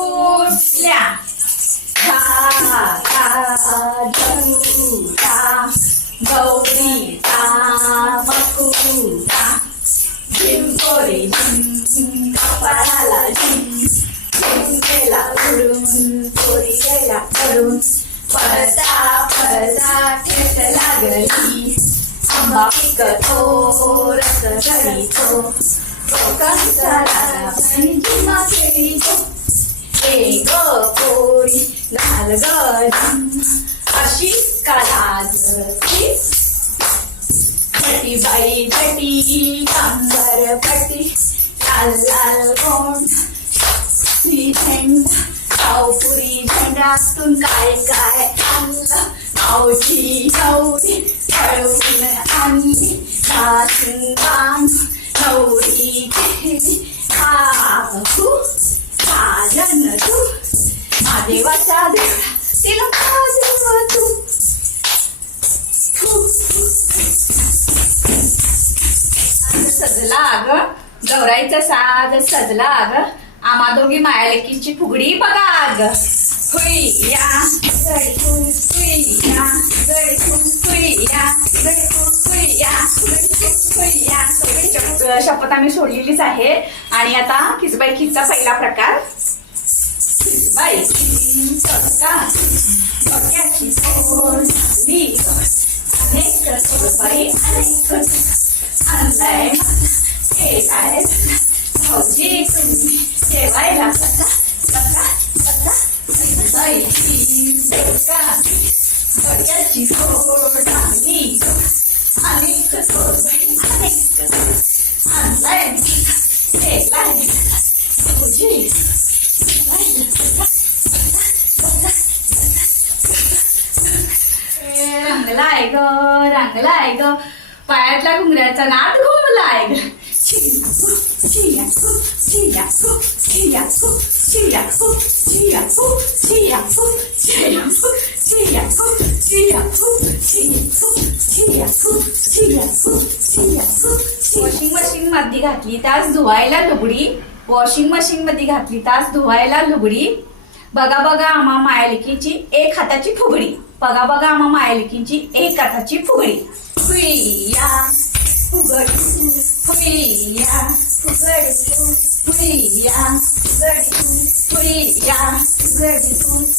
पोसल्या गौरीता मकुता जिंकोरी जिम कपाळाला जिम जिम गेला उडून पोरी गेला पडून पडता पडता ठेट लागली आंबा पिकतो रस घडीतो लोकांचा राजा संजीमा केळीतो लाल अशी कालाजती छटी बाई छटी कांबर पटी लाल लाल गोंड. श्री झेंडा गावपुरी झेंड्यातून काय काय आणलं? मावशी गौरी कळवून आणली. घासून बांधून गौरी केली. काकू साजन तू. देवाचा देवा तिला का तू सजला अग. गौराईचा साध सजला अग. आम्हा दोघी मायालेकीची फुगडी बघा अग. हुईया गडकून हुईया गडकून हुईया गडकून हुईया गडकून हुईया शपथ आम्ही सोडलेलीच आहे. आणि आता खिचबाई खिचचा पहिला प्रकार. vai infinitos casi, porque aquí por amigos, anexas solo para ir anexas, anexas, esa es, ojico, que vai infinitos casi, porque aquí por amigos, anexas solo para ir रांगलाय ग रांगलाय ग. पायातला घुंगऱ्याचा नाद घुमलाय ग. वॉशिंग मशीन मध्ये घातली तास धुवायला लुगडी वॉशिंग मशीन मध्ये घातली तास धुवायला लुगडी. बघा बघा आम्हा मायालिकीची एक हाताची फुगडी. बघा बघा आम्हा मायालिकीची एक हाताची फुगडी. फुईया फुगडी फुईया फुगडी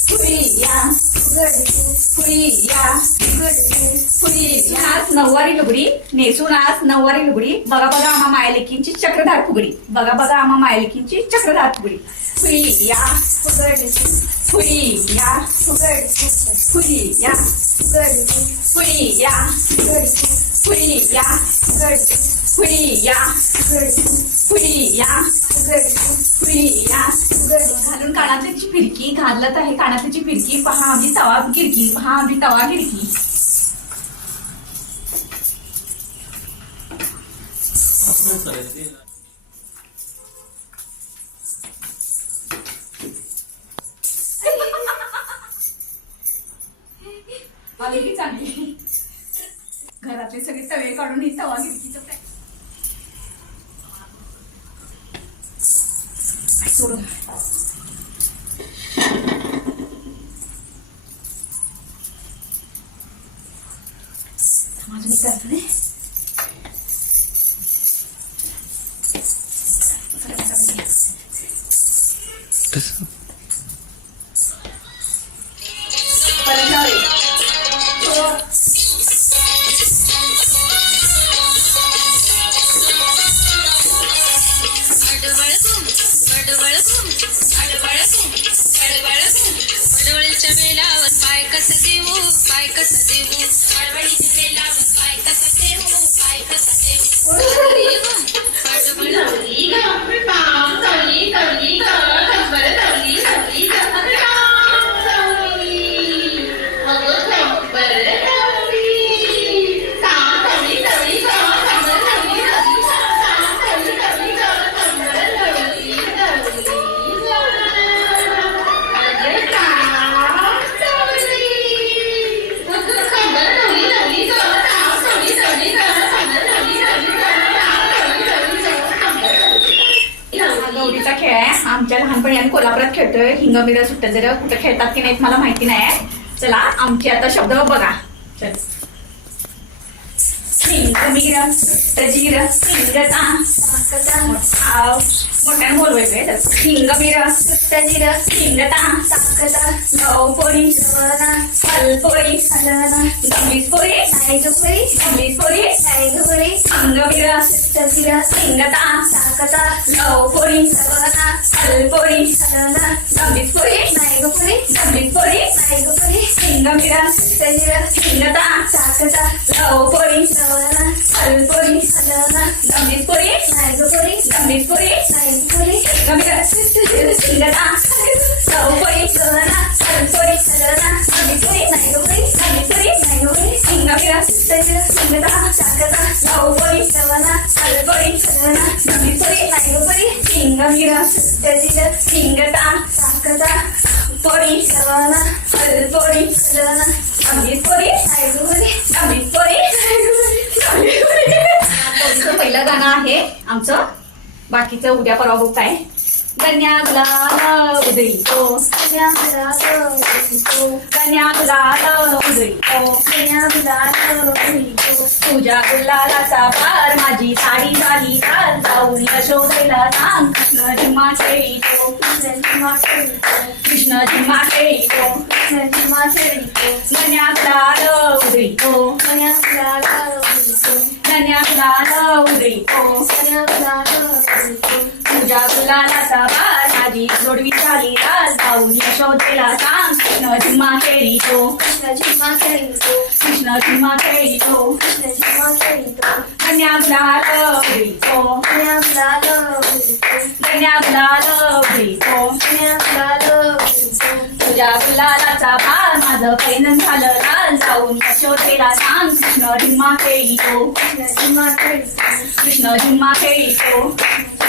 फुईया आज नऊवारी लुगडी नेसून आज नऊवारी लुगडी. बघा बघा आम्हा मायलिकींची चक्रधार फुगडी. बघा बघा आम्हा मायलिकींची चक्रधार फुगडी. फुलिया फुलिया फुलिया फुलिया फुलिया फुलिया फुईया फुगडी फुईया फुगडी फुईया घालून कानातल्याची फिरकी घालत आहे कानातल्याची फिरकी. पहा आम्ही तवा गिरकी पहा आम्ही तवा गिरकी घरातले सगळे तवे काढून ही तवा गिरकीचं Sorry. Tamam, ne kadar ne? like a seduce. Already कोल्हापुरात खेळतोय. हिंगमिरा सुट्ट्या जर कुठं खेळतात की नाहीत मला माहिती नाही चला आमची आता शब्द बघा. चल. हिंगमिरं सुट्ट जिरं हिंगता साखता मोठा मोठ्याने बोलवायचंय हिंगमिरं सुट्ट जिरं हिंगता साखता लव पोळी सवना फलपोळी सलना गंभीर पोळी नायक पोळी गंभीर पोळी नायक पोळी हिंगमिरं सुट्ट जिरं हिंगता साखता लव पोळी सवना फलपोळी सलना गंभीर पोळी नायक Salpuri, Salana, Namipuri, Naikupuri, Namipuri, Naikupuri, Namikasisirana, Saupuri, Salana, Salpuri, Salana, Namipuri, Naikupuri, Namipuri, Naikupuri, Namikasisirana, Singata, Sakata, Saupuri, Salana, Salpuri, Salana, Namipuri, Naikupuri, Namikasisirana, Singata, Sakata, Puri, Salana, Salpuri, Salana, Namipuri, Naikupuri, Namipuri, नायक आहे आमचं. बाकीचं उद्या परवा book आहे कन्या गुलाल उदळीतो कन्या गुलाल उदळीतो कन्या गुलाल उदळीतो गण्या गुलाल तुझ्या गुलालाचा पार माझी साडी झाली काल जाऊन यशोदेला सांग. कृष्ण जिम्मा खेळीतो कृष्ण जिम्मा खेळीतो कृष्ण जिम्मा तुझ्या माझी जोडवी झाली लाल जाऊन यशोदेला सांग कृष्ण जिम्मा खेळीतो कृष्ण कृष्ण जिम्मा खेळीतो कृष्ण जिम्मा खेळीतो गण्या गुलाल उडीतो गण्या गुलाल उडीतो गण्या गुलाल उडीतो गण्या गुलाल उडीतो तुझ्या गुलालाचा भार माझं पैनन झालं लाल जाऊन यशोदेला सांग कृष्ण जिम्मा खेळीतो कृष्ण जिम्मा खेळीतो कृष्ण जिम्मा खेळीतो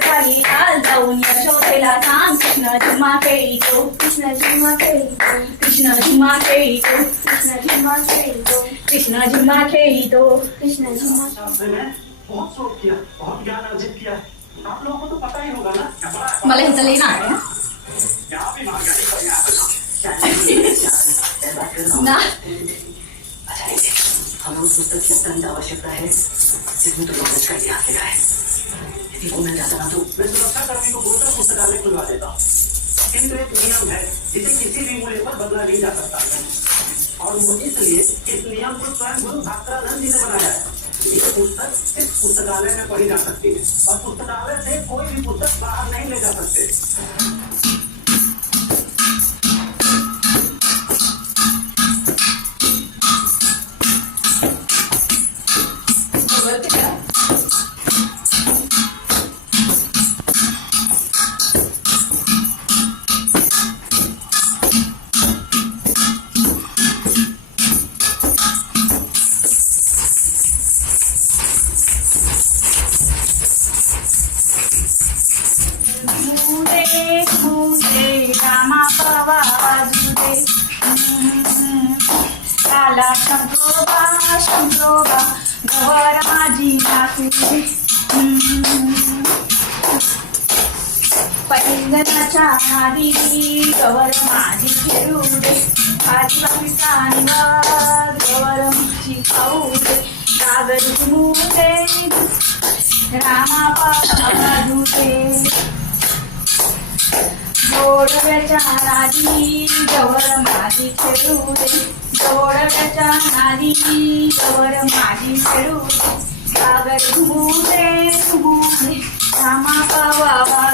झाली लाल जाऊन यशोदेला सांग कृष्ण जिम्मा खेळीतो कृष्ण जिम्मा खेळीतो कृष्ण जिम्मा खेळीतो कृष्ण जिम्मा खेळीतो कृष्ण जिम्मा खेळीतो कृष्ण जिम्मा बहुत शोध किया बहुत ज्ञान अर्जित किया आप लोगों को तो पता ही होगा ना? मला ह्याचं लई आहे ना हमें उस पुस्तक की अत्यंत आवश्यकता है जिसमें तो लोग का लिखा है यदि वो मिल जाता तो मैं सुरक्षा कर्मी को बोलकर पुस्तकालय खुलवा देता हूँ किंतु एक नियम है जिसे किसी भी मूल्य पर बदला नहीं जा सकता और वो इसलिए इस नियम को स्वयं गुरु भास्करानंद जी ने बनाया है ये पुस्तक सिर्फ़ पुस्तकालय में पढ़ी जा सकती है और पुस्तकालय से कोई भी पुस्तक बाहर नहीं ले जा सकते माझी नाचुदे आधी गवर माझी खेळूदे आदिवासी गवर माझी खाऊदे कागद मुदे रामा बाबा जोडव्याच्या नादी गवर माझी खेळू दे जोडव्याच्या नादी गवर माझी खेळू दे Ave Bhute Bhute Namah Bhavavad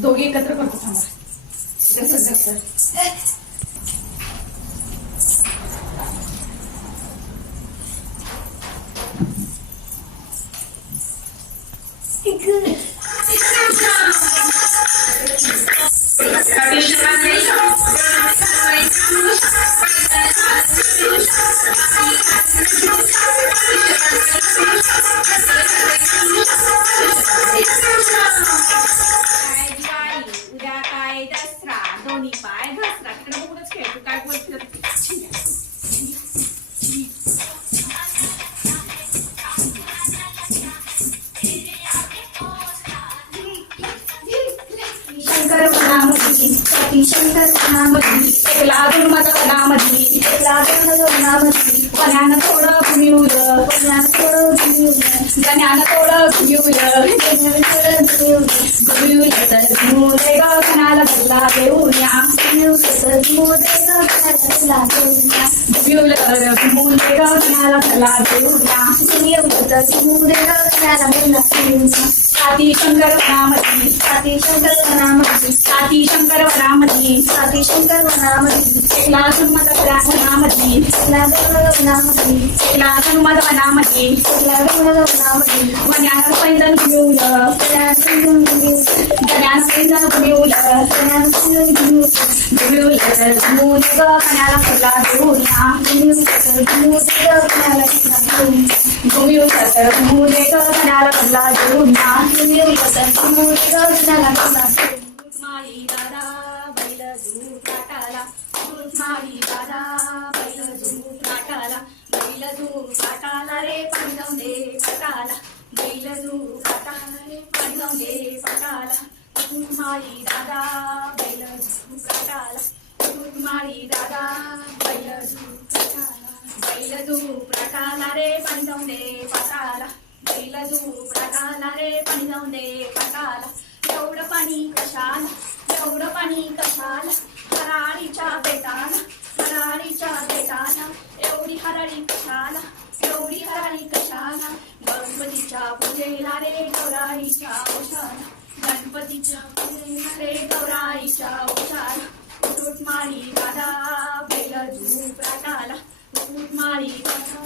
दोघे एकत्र करतो थांबा. वनामधी एक लाजून माझा वनामधी एक लाजून थोडं घुमिवलं वनानं थोडं घुमिवलं गण्यानं थोडं घुमिवलं गण्यानं थोडं घुमिवलं घुमिवलं तर घुमवले ग कणाला गल्ला देऊया घुमिवलं तर घुमवले ग कणाला गल्ला देऊया घुमिवलं तर घुमवले ग कणाला गल्ला देऊया घुमिवलं तर घुमवले ग कणाला गल्ला देऊया साती शंकर वनामधी साती शंकर वनामधी साती शंकर वनामधी साती शंकर वनामधी एकला हनुमत वनामधी एकला वनामधी एकला हनुमत वनामधी एकला वनामधी वनानं पैंजण घुमिवलं वनानं गण्यानं पैंजण घुमिवलं गण्यानं पैंजण घुमिवलं घुमिवलं तर घुमवलं फुला देऊया घुमिवलं तर घुमवलं फुला घुमिवलं तर घुमवले ग कण्याला फुला देऊया घुमिवलं तर घुमवले ग कण्याला फुला देऊया माळी दादा बैल झूट काटाला झूट माळी दादा बैल झूट काटाला बैल झूट काटाला रे पाणी जाऊन दे पटाला बैल झूट काटाला माळी दादा बैल बैल झूट काटाला रे पाणी जाऊन दे पाताला बैल झूट काटाला रे पाणी जाऊन दे पाताला एवढं पाणी कशाला? एवढं पाणी कशाला? हराळीच्या बेटाला हराळीच्या बेटाला. एवढी हराळी कशाला? एवढी हराळी कशाला? गणपतीच्या पूजेला रे गौराईच्या औषाला गणपतीच्या पूजेला रे गौराईच्या औषाला माळी दादा बैल झूप राटाला माळी दादा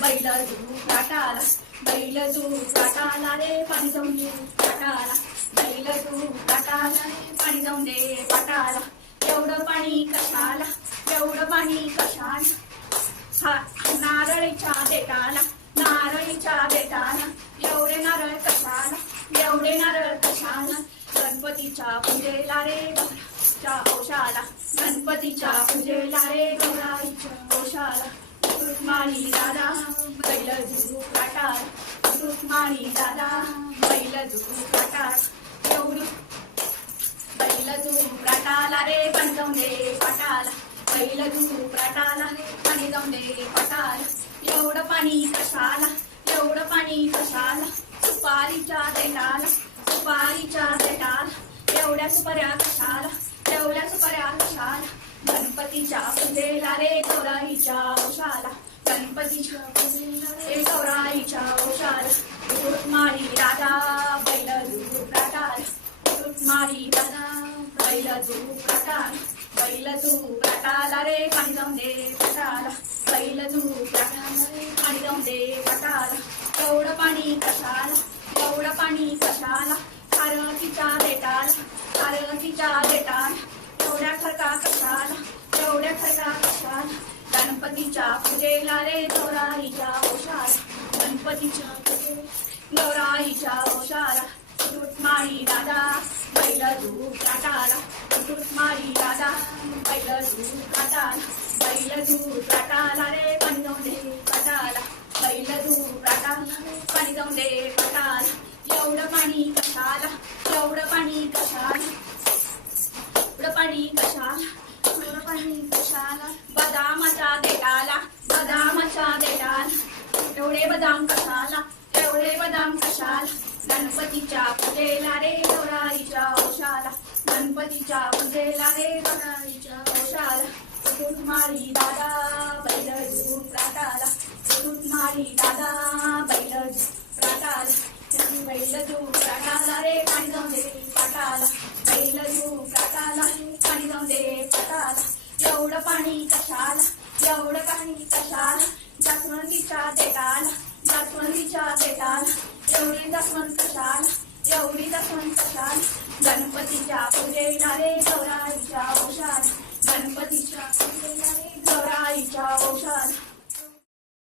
बैल झूप राटाला बैल झूप राटाला रे पाणी जाऊन दे पाटाला. बैल झूप राटाला रे पाणी जाऊन दे पाटाला. एवढं पाणी कशाला? एवढं पाणी कशाला? हा नारळीच्या देटाला नारळीच्या देटाला एवढे नारळ कशाला? एवढे नारळ कशाला? गणपतीच्या पूजेला रे बघा गौराईच्या औषाला गणपतीच्या पूजेला रे गौराईच्या औषाला रुक्माणी दादा बैल झुरू काटार रुक्माणी दादा बैल झुरू काटार एवढी. बैल झुरू प्राटाला रे पण जाऊन दे पाटाला. बैल झुरू प्राटाला रे पाणी जाऊन दे पाटाला. एवढं पाणी कशाला एवढं पाणी कशाला? सुपारीच्या देटाला सुपारीच्या देटाला एवढ्या सुपाऱ्या कशाला? तेवढ्याच सुपाऱ्या गणपतीच्या पूजेला रे गौराईच्या औषाला गणपतीच्या पूजेला रे गौराईच्या औषाला मारी राधा बैल झुरू प्रकार मारी राधा बैल झुरू प्रकार बैल झुरू काटाला रे पाणी जाऊन दे काटाला गौराईच्या माळी दादा बैल दूध काटाला माळी दादा बैल दूध काटाला बैल दूध काटाला रे पाणी दूध दादा बैल दूध प्राटाला बैल रे पाणी जाऊन दे पाटाला पाणी जाऊन दे एवढं पाणी कशाल? एवढं पाणी कशाल? जास्वंदीच्या देटाला जास्वंदीच्या देटाला एवढी जास्वंद कशाल? एवढी जास्वंद कशाल? गणपतीच्या पूजेला रे गौराईच्या औषध गणपतीच्या पूजेला रे गौराईच्या औषध